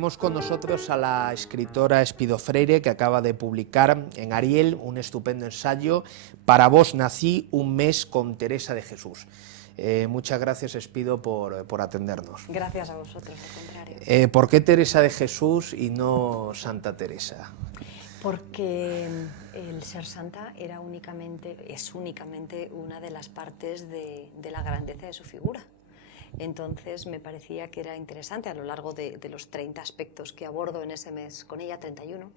Tenemos con nosotros a la escritora Espido Freire, que acaba de publicar en Ariel un estupendo ensayo, Para vos nací, un mes con Teresa de Jesús. Muchas gracias, Espido, por atendernos. Gracias a vosotros, al contrario. ¿Por qué Teresa de Jesús y no Santa Teresa? Porque el ser santa es únicamente una de las partes de la grandeza de su figura. Entonces me parecía que era interesante, a lo largo de los 30 aspectos que abordo en ese mes con ella, 31,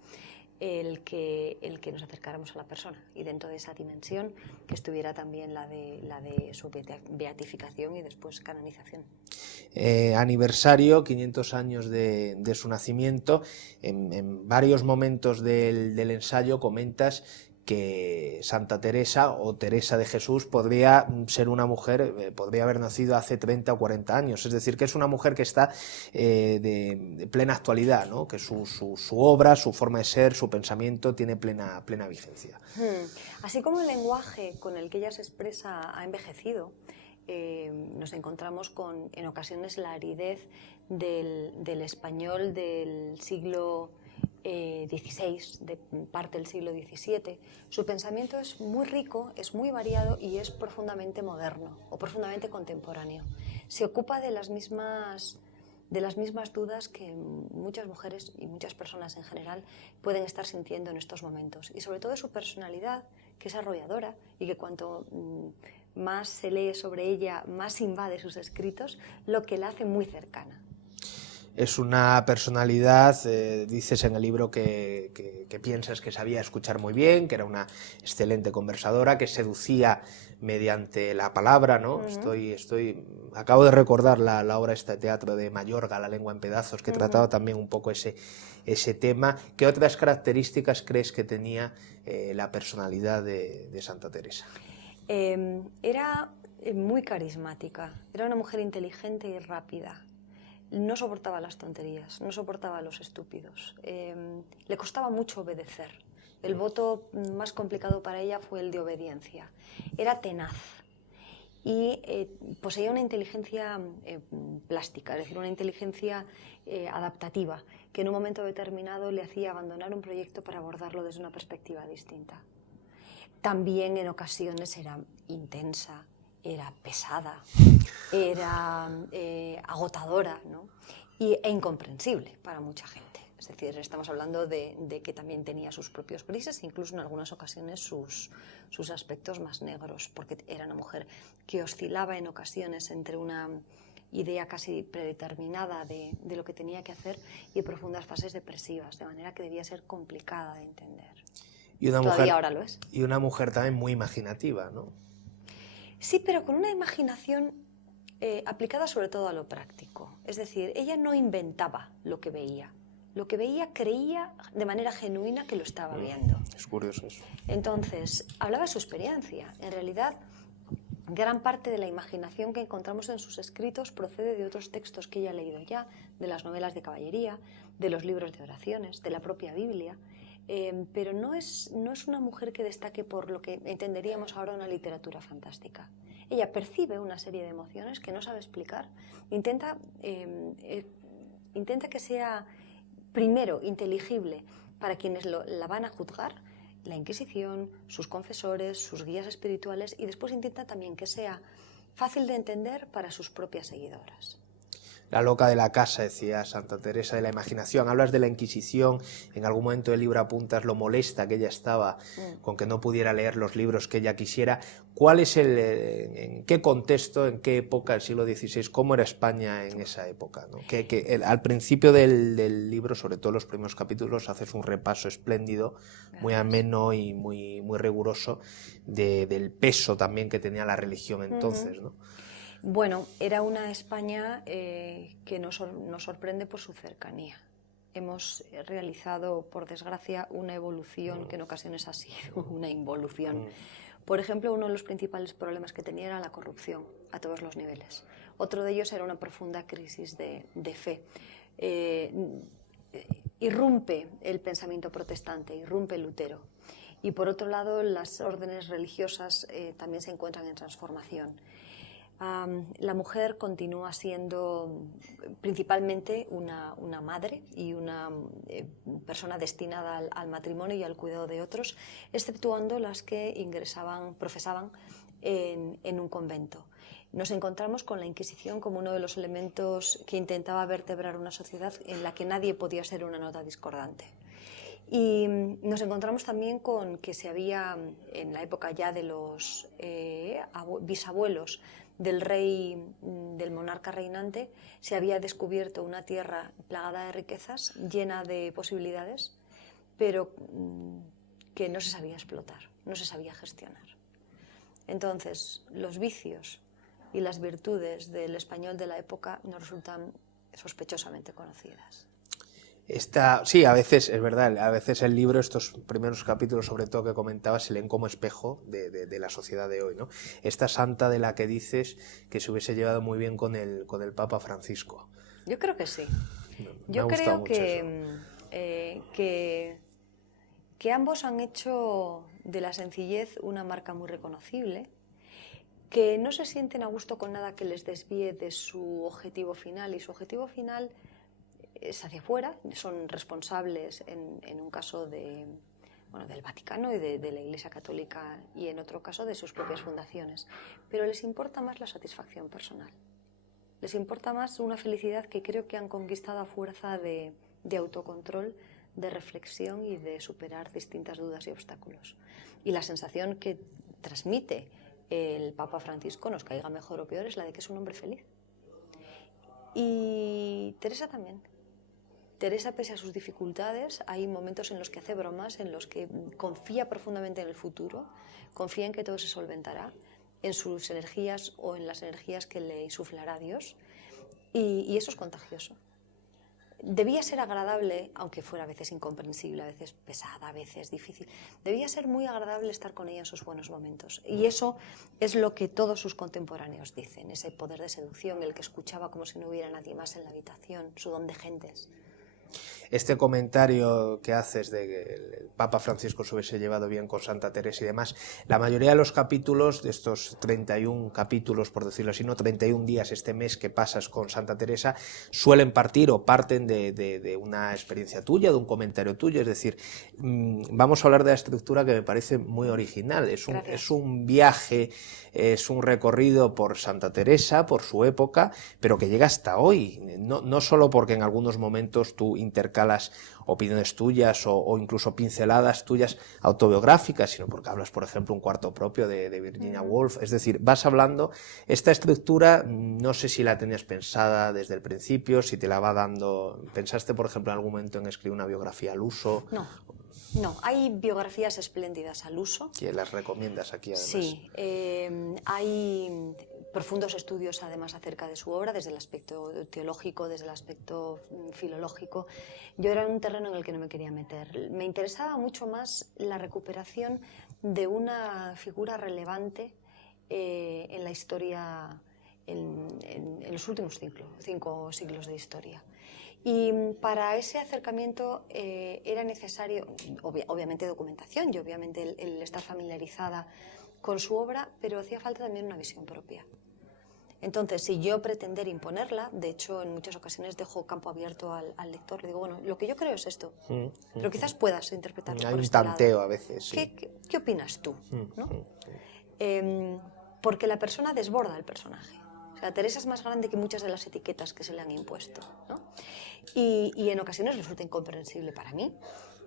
el que nos acercáramos a la persona, y dentro de esa dimensión que estuviera también la de su beatificación y después canonización. Aniversario, 500 años de su nacimiento. En varios momentos del ensayo comentas que Santa Teresa o Teresa de Jesús podría ser una mujer, podría haber nacido hace 30 o 40 años, es decir, que es una mujer que está de plena actualidad, ¿no? Que su obra, su forma de ser, su pensamiento tiene plena vigencia. Así como el lenguaje con el que ella se expresa ha envejecido, nos encontramos con, en ocasiones, la aridez del español del siglo XVI, de parte del siglo XVII. Su pensamiento es muy rico, es muy variado y es profundamente moderno o profundamente contemporáneo. Se ocupa de las mismas dudas que muchas mujeres y muchas personas en general pueden estar sintiendo en estos momentos, y sobre todo de su personalidad, que es arrolladora y que cuanto más se lee sobre ella, más invade sus escritos, lo que la hace muy cercana. Es una personalidad, dices en el libro que piensas que sabía escuchar muy bien, que era una excelente conversadora, que seducía mediante la palabra, ¿no? Acabo de recordar la obra de teatro de Mayorga, La lengua en pedazos, que trataba también un poco ese tema. ¿Qué otras características crees que tenía la personalidad de Santa Teresa? Era muy carismática, era una mujer inteligente y rápida. No soportaba las tonterías, no soportaba a los estúpidos. Le costaba mucho obedecer. El voto más complicado para ella fue el de obediencia. Era tenaz y poseía una inteligencia plástica, es decir, una inteligencia adaptativa, que en un momento determinado le hacía abandonar un proyecto para abordarlo desde una perspectiva distinta. También en ocasiones era intensa, era pesada, era agotadora, ¿no? E incomprensible para mucha gente. Es decir, estamos hablando de que también tenía sus propios grises, incluso en algunas ocasiones sus aspectos más negros, porque era una mujer que oscilaba en ocasiones entre una idea casi predeterminada de lo que tenía que hacer y profundas fases depresivas, de manera que debía ser complicada de entender. Todavía ahora lo es. Y una mujer también muy imaginativa, ¿no? Sí, pero con una imaginación aplicada sobre todo a lo práctico. Es decir, ella no inventaba lo que veía. Lo que veía, creía de manera genuina que lo estaba viendo. Es curioso eso. Entonces, hablaba de su experiencia. En realidad, gran parte de la imaginación que encontramos en sus escritos procede de otros textos que ella ha leído ya, de las novelas de caballería, de los libros de oraciones, de la propia Biblia. Pero no es una mujer que destaque por lo que entenderíamos ahora una literatura fantástica. Ella percibe una serie de emociones que no sabe explicar, intenta que sea primero inteligible para quienes la van a juzgar, la Inquisición, sus confesores, sus guías espirituales, y después intenta también que sea fácil de entender para sus propias seguidoras. La loca de la casa, decía Santa Teresa de la imaginación. Hablas de la Inquisición, en algún momento del libro apuntas lo molesta que ella estaba con que no pudiera leer los libros que ella quisiera. ¿Cuál es en qué contexto, en qué época del siglo XVI, cómo era España en esa época, ¿no? Al principio del libro, sobre todo los primeros capítulos, haces un repaso espléndido, muy ameno y muy riguroso del peso también que tenía la religión entonces, ¿no? Bueno, era una España que nos sorprende por su cercanía. Hemos realizado, por desgracia, una evolución que en ocasiones ha sido una involución. Por ejemplo, uno de los principales problemas que tenía era la corrupción a todos los niveles. Otro de ellos era una profunda crisis de fe. Irrumpe el pensamiento protestante, irrumpe Lutero. Y por otro lado, las órdenes religiosas también se encuentran en transformación. La mujer continúa siendo principalmente una madre y una persona destinada al matrimonio y al cuidado de otros, exceptuando las que profesaban en un convento. Nos encontramos con la Inquisición como uno de los elementos que intentaba vertebrar una sociedad en la que nadie podía ser una nota discordante. Y nos encontramos también con que se había, en la época ya de los bisabuelos del rey, del monarca reinante, se había descubierto una tierra plagada de riquezas, llena de posibilidades, pero que no se sabía explotar, no se sabía gestionar. Entonces, los vicios y las virtudes del español de la época nos resultan sospechosamente conocidas. Sí, a veces, es verdad, a veces el libro, estos primeros capítulos sobre todo que comentabas, se leen como espejo de la sociedad de hoy, ¿no? Esta santa de la que dices que se hubiese llevado muy bien con el Papa Francisco. Yo creo que sí. Yo creo que ambos han hecho de la sencillez una marca muy reconocible, que no se sienten a gusto con nada que les desvíe de su objetivo final, y su objetivo final es hacia afuera. Son responsables en un caso del Vaticano y de la Iglesia Católica, y en otro caso de sus propias fundaciones, pero les importa más la satisfacción personal, les importa más una felicidad que creo que han conquistado a fuerza de autocontrol, de reflexión y de superar distintas dudas y obstáculos. Y la sensación que transmite el Papa Francisco, nos caiga mejor o peor, es la de que es un hombre feliz. Y Teresa también. Teresa, pese a sus dificultades, hay momentos en los que hace bromas, en los que confía profundamente en el futuro, confía en que todo se solventará, en sus energías o en las energías que le insuflará Dios, y eso es contagioso. Debía ser agradable, aunque fuera a veces incomprensible, a veces pesada, a veces difícil. Debía ser muy agradable estar con ella en sus buenos momentos. Y eso es lo que todos sus contemporáneos dicen, ese poder de seducción, el que escuchaba como si no hubiera nadie más en la habitación, su don de gentes. Este comentario que haces de que el Papa Francisco se hubiese llevado bien con Santa Teresa y demás, la mayoría de los capítulos, de estos 31 capítulos, por decirlo así, no 31 días este mes que pasas con Santa Teresa, suelen partir o parten de una experiencia tuya, de un comentario tuyo. Es decir, vamos a hablar de la estructura que me parece muy original. Es un viaje, es un recorrido por Santa Teresa, por su época, pero que llega hasta hoy. No solo porque en algunos momentos tú intercalas opiniones tuyas o incluso pinceladas tuyas autobiográficas, sino porque hablas, por ejemplo, un cuarto propio de Virginia Woolf. Es decir, vas hablando. Esta estructura, no sé si la tenías pensada desde el principio, si te la va dando. ¿Pensaste, por ejemplo, en algún momento en escribir una biografía al uso? No, hay biografías espléndidas al uso. ¿Que las recomiendas aquí, además? Sí, hay profundos estudios además acerca de su obra, desde el aspecto teológico, desde el aspecto filológico. Yo era en un terreno en el que no me quería meter. Me interesaba mucho más la recuperación de una figura relevante en la historia, en los últimos 5 siglos de historia. Y para ese acercamiento era necesario, obviamente, documentación y obviamente el estar familiarizada con su obra, pero hacía falta también una visión propia. Entonces, si yo pretender imponerla, de hecho, en muchas ocasiones dejo campo abierto al lector. Le digo, bueno, lo que yo creo es esto, pero quizás puedas interpretarlo por este lado. Hay un tanteo a veces, sí. ¿Qué opinas tú? ¿No? Porque la persona desborda el personaje. O sea, Teresa es más grande que muchas de las etiquetas que se le han impuesto, ¿no? Y en ocasiones resulta incomprensible para mí,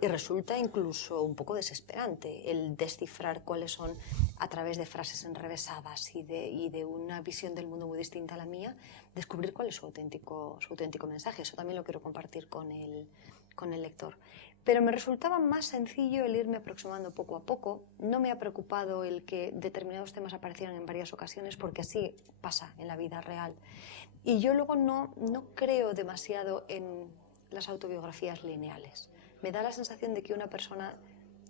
y resulta incluso un poco desesperante el descifrar cuáles son, a través de frases enrevesadas y de una visión del mundo muy distinta a la mía, descubrir cuál es su auténtico mensaje. Eso también lo quiero compartir con el lector. Pero me resultaba más sencillo el irme aproximando poco a poco. No me ha preocupado el que determinados temas aparecieran en varias ocasiones, porque así pasa en la vida real. Y yo luego no creo demasiado en las autobiografías lineales. Me da la sensación de que una persona,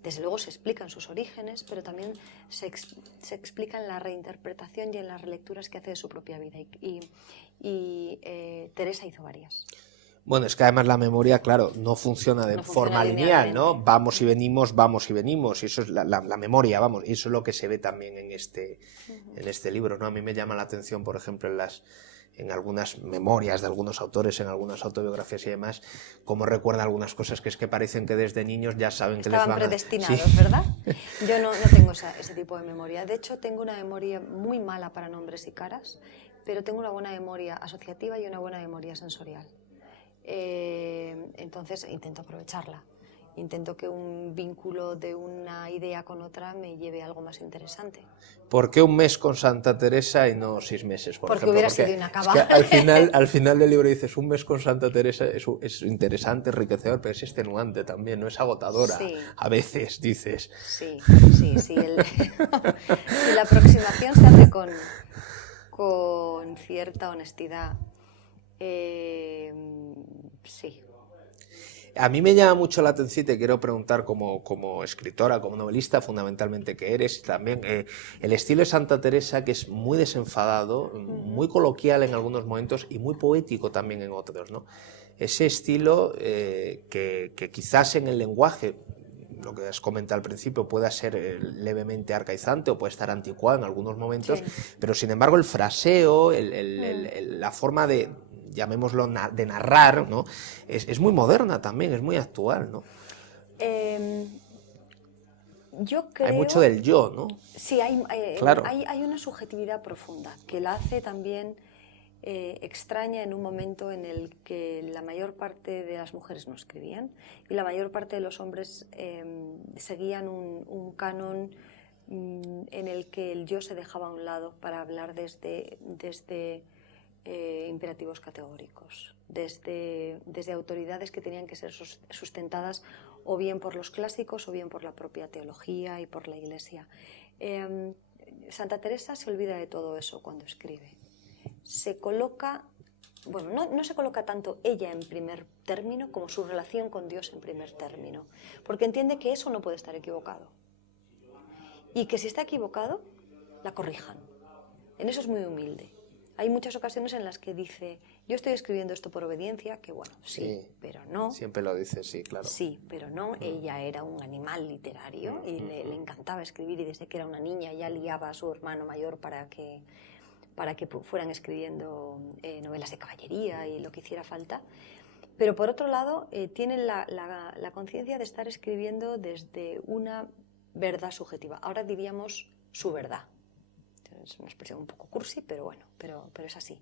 desde luego, se explica en sus orígenes, pero también se explica en la reinterpretación y en las relecturas que hace de su propia vida. Y Teresa hizo varias. Bueno, es que además la memoria, claro, no funciona de forma lineal, ¿no? Vamos y venimos, y eso es la memoria, vamos, y eso es lo que se ve también en este libro, ¿no? A mí me llama la atención, por ejemplo, en algunas memorias de algunos autores, en algunas autobiografías y demás, cómo recuerdan algunas cosas que es que parecen que desde niños ya saben que les van a... Estaban predestinados, sí. ¿verdad? Yo no tengo ese tipo de memoria. De hecho, tengo una memoria muy mala para nombres y caras, pero tengo una buena memoria asociativa y una buena memoria sensorial. Entonces intento aprovecharla. Intento que un vínculo de una idea con otra me lleve a algo más interesante. ¿Por qué un mes con Santa Teresa y no 6 meses, por Porque ejemplo? hubiera Porque sido inacabable. es que al final del libro dices, un mes con Santa Teresa es interesante, enriquecedor, pero es extenuante también, no es agotadora. Sí. A veces dices... Sí. Si la aproximación se hace con cierta honestidad, sí. A mí me llama mucho la atención y te quiero preguntar como escritora, como novelista, fundamentalmente que eres, y también el estilo de Santa Teresa, que es muy desenfadado, muy coloquial en algunos momentos y muy poético también en otros, ¿no? Ese estilo que quizás en el lenguaje, lo que has comentado al principio, pueda ser levemente arcaizante o puede estar anticuado en algunos momentos, Sí. pero sin embargo el fraseo, la forma de, llamémoslo, de narrar, ¿no? Es muy moderna también, es muy actual, ¿no? Yo creo... Hay mucho del yo, ¿no? Sí, Claro. hay una subjetividad profunda que la hace también extraña en un momento en el que la mayor parte de las mujeres no escribían y la mayor parte de los hombres seguían un canon en el que el yo se dejaba a un lado para hablar desde imperativos categóricos, desde autoridades que tenían que ser sustentadas o bien por los clásicos o bien por la propia teología y por la Iglesia. Santa Teresa se olvida de todo eso cuando escribe. Se coloca, bueno, no se coloca tanto ella en primer término como su relación con Dios en primer término, porque entiende que eso no puede estar equivocado y que si está equivocado, la corrijan. En eso es muy humilde. Hay muchas ocasiones en las que dice, yo estoy escribiendo esto por obediencia, que bueno, sí, pero no. Siempre lo dice, sí, claro. Sí, pero no. Ella era un animal literario y le encantaba escribir y desde que era una niña ya liaba a su hermano mayor para que fueran escribiendo novelas de caballería y lo que hiciera falta. Pero por otro lado, tienen la conciencia de estar escribiendo desde una verdad subjetiva. Ahora diríamos su verdad. Es una expresión un poco cursi, pero bueno, pero es así.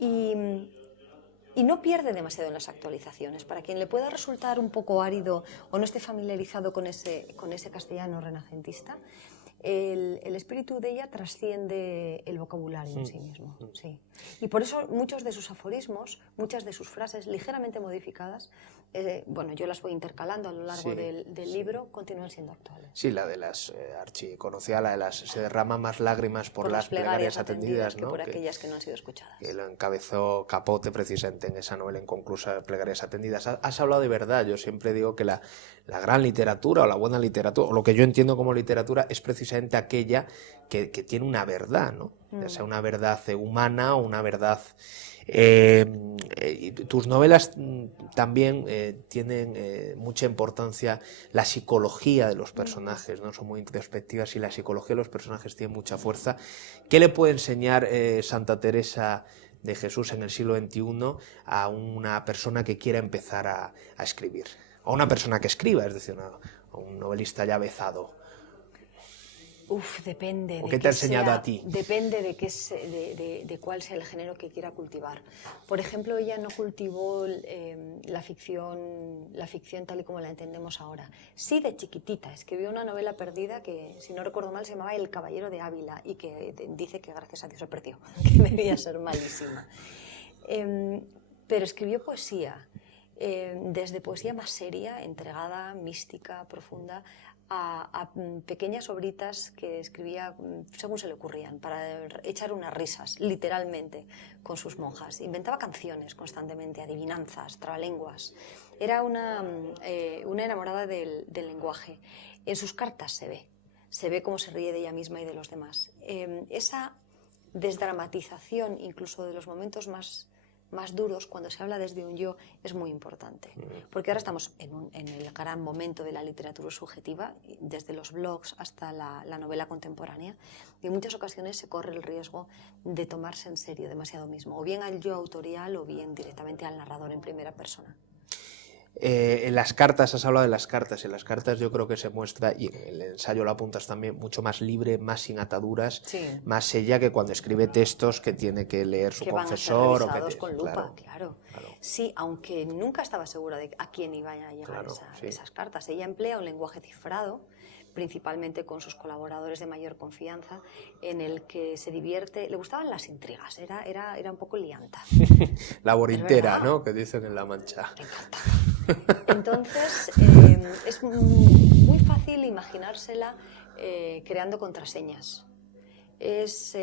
Y no pierde demasiado en las actualizaciones. Para quien le pueda resultar un poco árido o no esté familiarizado con ese castellano renacentista, el espíritu de ella trasciende el vocabulario en sí mismo. Sí. Y por eso muchos de sus aforismos, muchas de sus frases ligeramente modificadas, bueno, yo las voy intercalando a lo largo del libro, continúan siendo actuales. Sí, la de las archiconocida, la de las se derrama más lágrimas por las plegarias atendidas, que ¿no? por aquellas que no han sido escuchadas. Que lo encabezó Capote precisamente en esa novela inconclusa, Plegarias atendidas. Has hablado de verdad. Yo siempre digo que la gran literatura o la buena literatura, o lo que yo entiendo como literatura, es precisamente aquella que tiene una verdad, ¿no? Ya sea una verdad humana o una verdad... tus novelas también tienen mucha importancia la psicología de los personajes, ¿no? Son muy introspectivas y la psicología de los personajes tiene mucha fuerza. ¿Qué le puede enseñar Santa Teresa de Jesús en el siglo XXI a una persona que quiera empezar a escribir? O a una persona que escriba, es decir, a un novelista ya avezado. Depende. ¿O qué te ha enseñado a ti? Depende de cuál sea el género que quiera cultivar. Por ejemplo, ella no cultivó la ficción tal y como la entendemos ahora. Sí, de chiquitita escribió una novela perdida que, si no recuerdo mal, se llamaba El Caballero de Ávila y que dice que gracias a Dios se perdió, que debía ser malísima. Pero escribió poesía, desde poesía más seria, entregada, mística, profunda, a pequeñas obritas que escribía según se le ocurrían, para echar unas risas, literalmente, con sus monjas. Inventaba canciones constantemente, adivinanzas, trabalenguas. Era una enamorada del lenguaje. En sus cartas se ve cómo se ríe de ella misma y de los demás. Esa desdramatización, incluso de los momentos más más duros, cuando se habla desde un yo, es muy importante. Porque ahora estamos en el gran momento de la literatura subjetiva, desde los blogs hasta la novela contemporánea, y en muchas ocasiones se corre el riesgo de tomarse en serio demasiado mismo, o bien al yo autorial o bien directamente al narrador en primera persona. En las cartas, has hablado de las cartas. En las cartas yo creo que se muestra, y en el ensayo lo apuntas también, mucho más libre, más sin ataduras, Sí. más ella que cuando escribe textos que tiene que leer su que confesor. van a ser revisados con lupa, claro. Sí, aunque nunca estaba segura de a quién iban a llegar esas cartas. Ella emplea un lenguaje cifrado, principalmente con sus colaboradores de mayor confianza, en el que se divierte. Le gustaban las intrigas, era un poco lianta. La borintera, ¿no?, que dicen en La Mancha. Me encanta. Entonces, es muy fácil imaginársela creando contraseñas. Es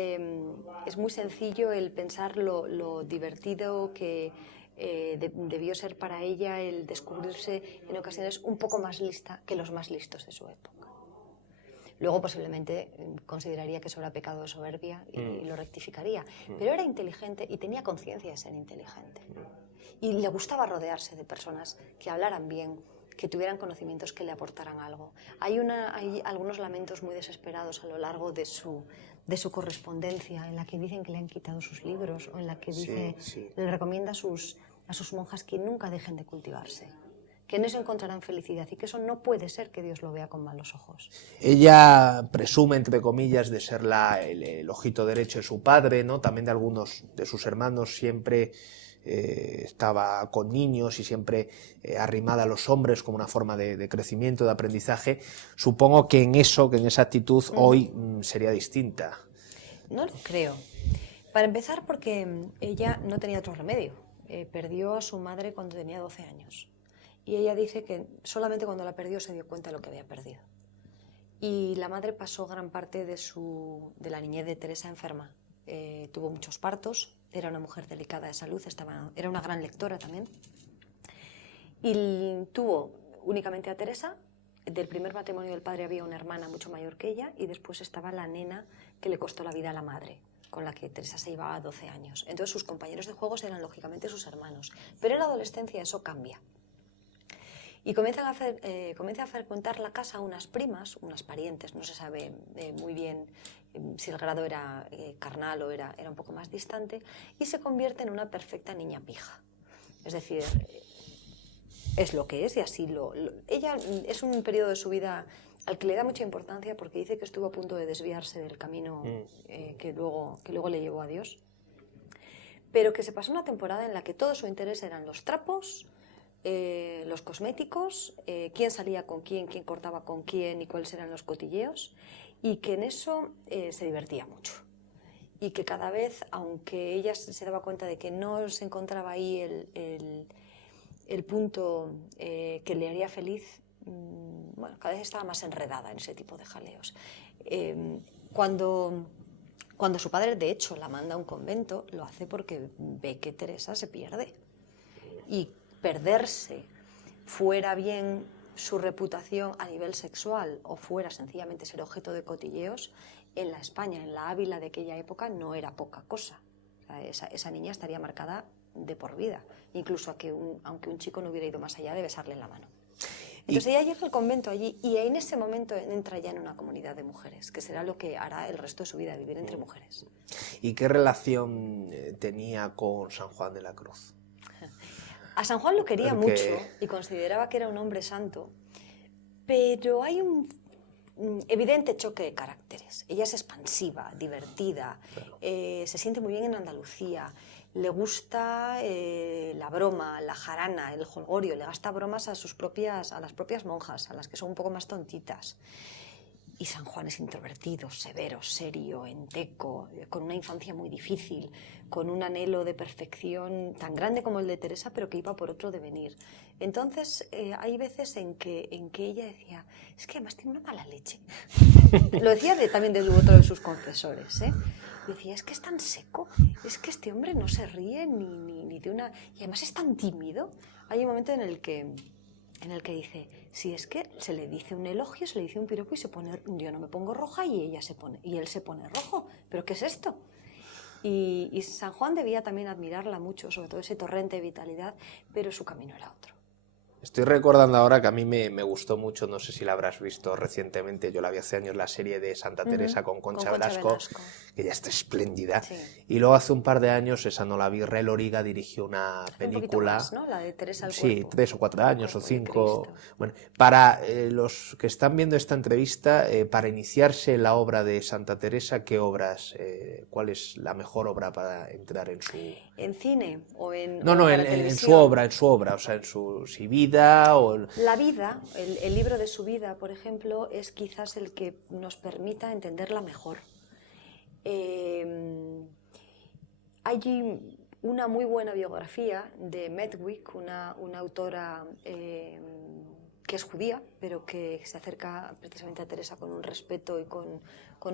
muy sencillo el pensar lo divertido que debió ser para ella el descubrirse en ocasiones un poco más lista que los más listos de su época. Luego posiblemente consideraría que eso era pecado de soberbia y lo rectificaría, pero era inteligente y tenía conciencia de ser inteligente. Y le gustaba rodearse de personas que hablaran bien, que tuvieran conocimientos que le aportaran algo. Hay algunos lamentos muy desesperados a lo largo de su correspondencia, en la que dicen que le han quitado sus libros, o en la que le recomienda a sus monjas que nunca dejen de cultivarse, que en eso encontrarán felicidad y que eso no puede ser que Dios lo vea con malos ojos. Ella presume, entre comillas, de ser el ojito derecho de su padre, ¿no? También de algunos de sus hermanos. Siempre estaba con niños y siempre arrimada a los hombres como una forma de crecimiento, de aprendizaje. Supongo que en esa actitud hoy sería distinta. No lo creo. Para empezar, porque ella no tenía otro remedio. Perdió a su madre cuando tenía 12 años. Y ella dice que solamente cuando la perdió se dio cuenta de lo que había perdido. Y la madre pasó gran parte de la niñez de Teresa enferma. Tuvo muchos partos, era una mujer delicada de salud, era una gran lectora también. Y tuvo únicamente a Teresa. Del primer matrimonio del padre había una hermana mucho mayor que ella, y después estaba la nena que le costó la vida a la madre, con la que Teresa se iba a 12 años. Entonces sus compañeros de juegos eran lógicamente sus hermanos. Pero en la adolescencia eso cambia. Y comienzan a frecuentar la casa unas primas, unas parientes, no se sabe muy bien si el grado era carnal o era un poco más distante, y se convierte en una perfecta niña pija. Es decir, es lo que es, y así ella es un periodo de su vida al que le da mucha importancia, porque dice que estuvo a punto de desviarse del camino que luego le llevó a Dios, pero que se pasó una temporada en la que todo su interés eran los trapos, los cosméticos, quién salía con quién cortaba con quién y cuáles eran los cotilleos, y que en eso se divertía mucho. Y que cada vez, aunque ella se daba cuenta de que no se encontraba ahí el punto que le haría feliz, bueno, cada vez estaba más enredada en ese tipo de jaleos. Cuando su padre, de hecho, la manda a un convento, lo hace porque ve que Teresa se pierde. Y perderse, fuera bien su reputación a nivel sexual o fuera sencillamente ser objeto de cotilleos, en la España, en la Ávila de aquella época, no era poca cosa. O sea, esa niña estaría marcada de por vida, incluso aunque un chico no hubiera ido más allá de besarle en la mano. Entonces ella llega al convento allí, y en ese momento entra ya en una comunidad de mujeres, que será lo que hará el resto de su vida, vivir entre mujeres. ¿Y qué relación tenía con San Juan de la Cruz? A San Juan lo quería mucho y consideraba que era un hombre santo, pero hay un evidente choque de caracteres. Ella es expansiva, divertida, se siente muy bien en Andalucía, le gusta la broma, la jarana, el jolgorio, le gasta bromas a las propias monjas, a las que son un poco más tontitas. Y San Juan es introvertido, severo, serio, enteco, con una infancia muy difícil, con un anhelo de perfección tan grande como el de Teresa, pero que iba por otro devenir. Entonces, hay veces en que ella decía, es que además tiene una mala leche. Lo decía también de otro de sus confesores, Decía, es que es tan seco, es que este hombre no se ríe ni de una... Y además es tan tímido. Hay un momento en el que dice, si es que se le dice un elogio, se le dice un piropo y se pone, yo no me pongo roja y él se pone rojo, ¿pero qué es esto? Y San Juan debía también admirarla mucho, sobre todo ese torrente de vitalidad, pero su camino era otro. Estoy recordando ahora que a mí me gustó mucho, no sé si la habrás visto recientemente, yo la vi hace años, la serie de Santa Teresa con Concha Velasco, que ya está espléndida. Sí. Y luego hace un par de años, esa no la vi, Re Loriga dirigió una película. Un poquito más, ¿no? La de Teresa al Sí, cuerpo. 3 o 4 años o 5. Bueno, para los que están viendo esta entrevista, para iniciarse en la obra de Santa Teresa, ¿qué obras, cuál es la mejor obra para entrar en su... ¿En cine o en No, en su obra, o sea, en su vida o... La vida, el libro de su vida, por ejemplo, es quizás el que nos permita entenderla mejor. Hay una muy buena biografía de Medwick, una autora que es judía, pero que se acerca precisamente a Teresa con un respeto y con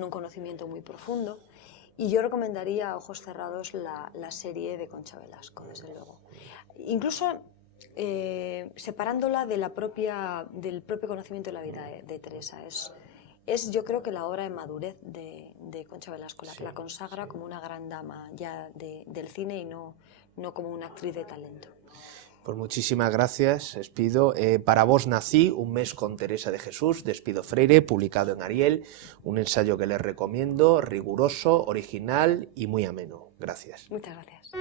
un conocimiento muy profundo. Y yo recomendaría a ojos cerrados la serie de Concha Velasco, desde luego. Incluso separándola del propio conocimiento de la vida de Teresa. Es yo creo que la obra de madurez de Concha Velasco, la que la consagra como una gran dama ya del cine y no como una actriz de talento. Pues muchísimas gracias, Espido. Para vos nací, un mes con Teresa de Jesús, de Espido Freire, publicado en Ariel, un ensayo que les recomiendo, riguroso, original y muy ameno. Gracias. Muchas gracias.